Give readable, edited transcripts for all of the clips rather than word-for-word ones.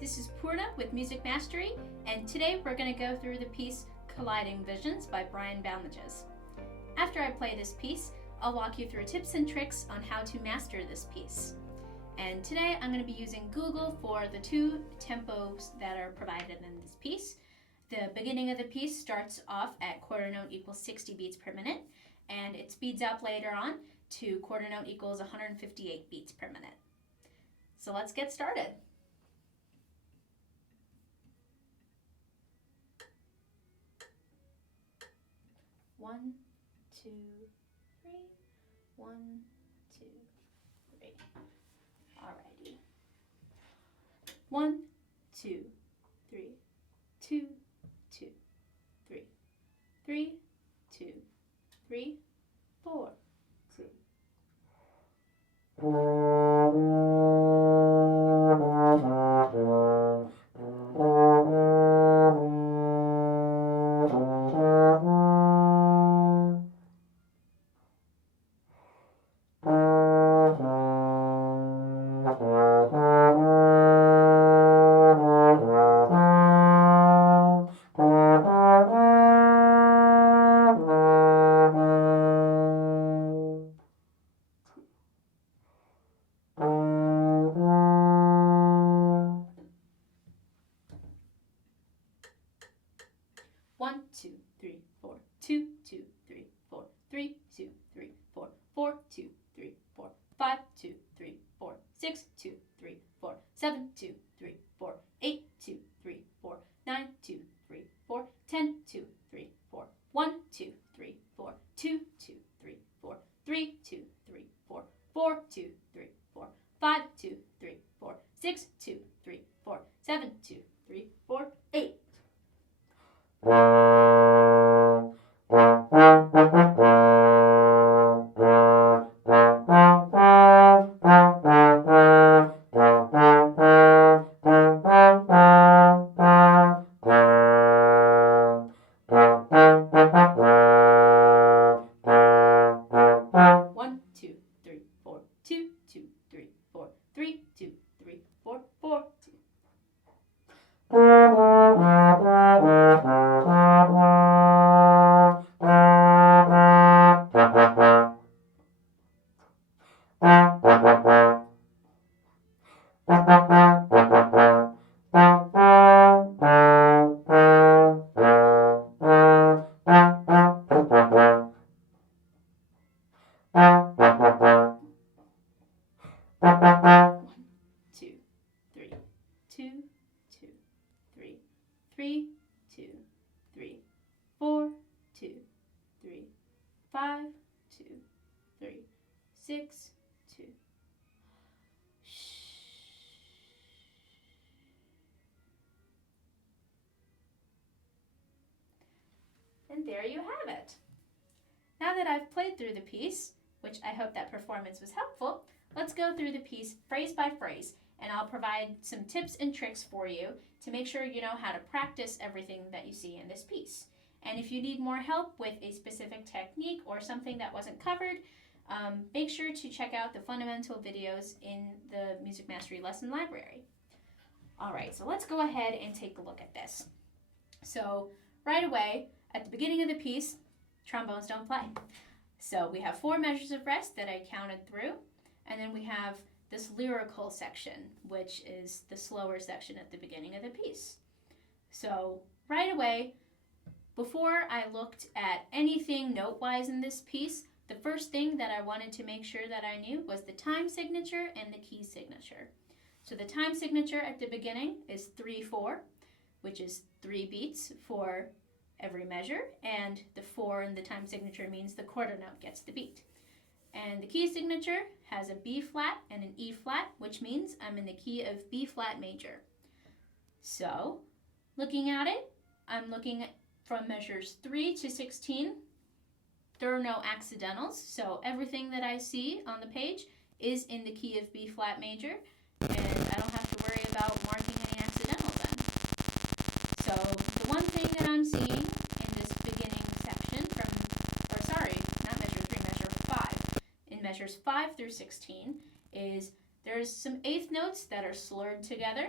This is Purna with Music Mastery, and today we're going to go through the piece Colliding Visions by Balmages. After I play this piece, I'll walk you through tips and tricks on how to master this piece. And today I'm going to be using Google for the two tempos that are provided in this piece. The beginning of the piece starts off at quarter note equals 60 beats per minute, and it speeds up later on to quarter note equals 158 beats per minute. So let's get started. One, two, three. 1, 2, 3. Alrighty. 1, 2, 3. 2, 2, 3. 3, 2, 3, 4, 2. One, two, three, four. 2, 2, 3, 4. 3, 2, 3, 4. 4, 2, 3, 4. 5, 2, 3, 4. 6, 2, 3, 4. 7, 2, 3, 4. 8, 2, 3, 4. 9, 2, 3, 4. 10, 2, 3, 4. 1, 2, 3, 4. 2, 2, 3, 4. 3, 2, 3, 4. 4, 2, 3, 4. 5, 2, 3, 4. 6, 2, 3, 4. 7, 2, 3, 4. 8. One, two, three, four. 2, 2, 3, 4. 3, 2, 3, 4. 4, 2. Two, three, 2, 2, 3, 3, 2, 3, 4, 2, 3, 5, 2, 3, 6, 2. And there you have it. Now that I've played through the piece, which I hope that performance was helpful, let's go through the piece phrase by phrase, and I'll provide some tips and tricks for you to make sure you know how to practice everything that you see in this piece. And if you need more help with a specific technique or something that wasn't covered, make sure to check out the fundamental videos in the Music Mastery lesson library. Alright, so let's go ahead and take a look at this. So right away, at the beginning of the piece, trombones don't play. So we have 4 measures of rest that I counted through, and then we have this lyrical section, which is the slower section at the beginning of the piece. So right away, before I looked at anything note-wise in this piece, the first thing that I wanted to make sure that I knew was the time signature and the key signature. So the time signature at the beginning is 3-4, which is 3 beats for every measure, and the 4 in the time signature means the quarter note gets the beat. And the key signature has a B flat and an E flat, which means I'm in the key of B flat major. So, looking at it, I'm looking at from measures 3 to 16. There are no accidentals, so everything that I see on the page is in the key of B flat major, and I don't have to worry about marking any accidentals then. So the one thing that I'm seeing in this beginning section measures 5 through 16 is there's some eighth notes that are slurred together,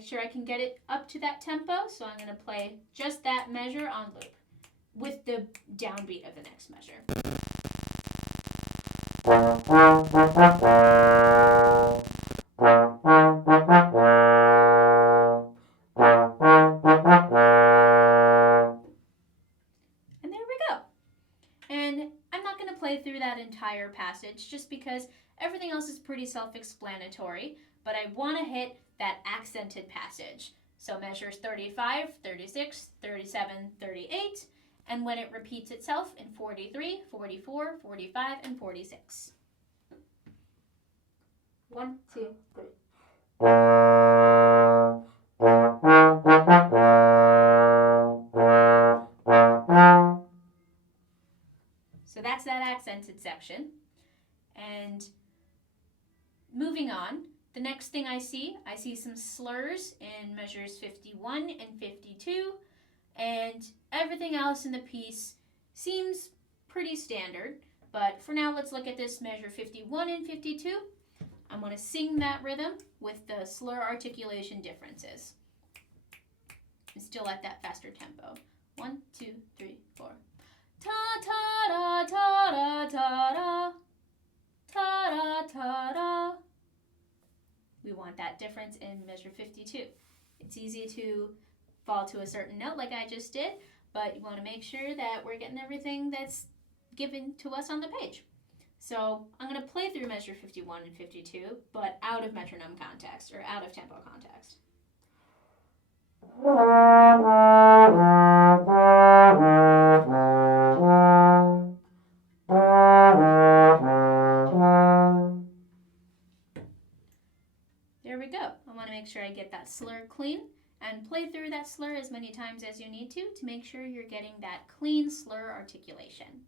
make sure I can get it up to that tempo, so I'm going to play just that measure on loop with the downbeat of the next measure. And there we go. And I'm not going to play through that entire passage just because everything else is pretty self-explanatory, but I want to hit that accented passage. So measures 35, 36, 37, 38, and when it repeats itself in 43, 44, 45, and 46. 1, 2, 3. So that's that accented section. And moving on, the next thing I see some slurs in measures 51 and 52, and everything else in the piece seems pretty standard. But for now, let's look at this measure 51 and 52. I'm going to sing that rhythm with the slur articulation differences. I'm still at that faster tempo. 1, 2, 3, 4. Ta ta da ta da ta da. Ta da ta da. We want that difference in measure 52. It's easy to fall to a certain note like I just did, but you want to make sure that we're getting everything that's given to us on the page. So I'm going to play through measure 51 and 52, but out of metronome context or out of tempo context. There we go. I want to make sure I get that slur clean and play through that slur as many times as you need to make sure you're getting that clean slur articulation.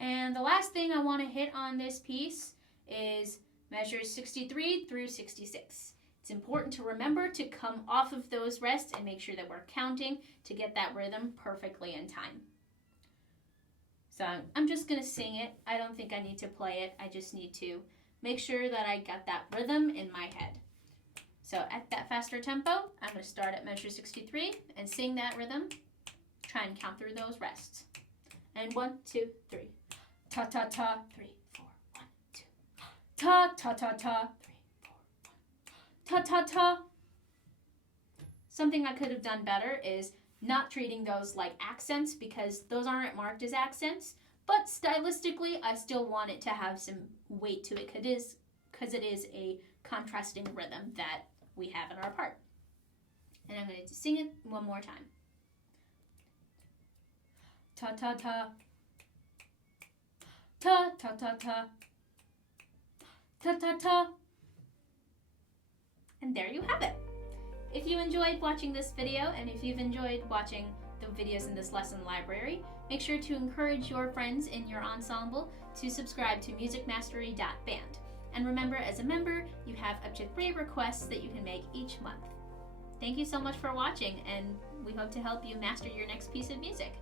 And the last thing I want to hit on this piece is measures 63 through 66. It's important to remember to come off of those rests and make sure that we're counting to get that rhythm perfectly in time. So I'm just going to sing it. I don't think I need to play it. I just need to make sure that I got that rhythm in my head. So at that faster tempo, I'm going to start at measure 63 and sing that rhythm. Try and count through those rests. And 1, 2, 3. Ta ta ta, 3, 4, 1, 2. Ta ta ta ta, 3, 4, 1. Ta ta ta. Something I could have done better is not treating those like accents because those aren't marked as accents, but stylistically I still want it to have some weight to it because it is a contrasting rhythm that we have in our part. And I'm going to sing it one more time. Ta ta ta. Ta ta ta ta. Ta ta ta. And there you have it. If you enjoyed watching this video and if you've enjoyed watching the videos in this lesson library, make sure to encourage your friends in your ensemble to subscribe to MusicMastery.band. And remember, as a member, you have up to 3 requests that you can make each month. Thank you so much for watching, and we hope to help you master your next piece of music.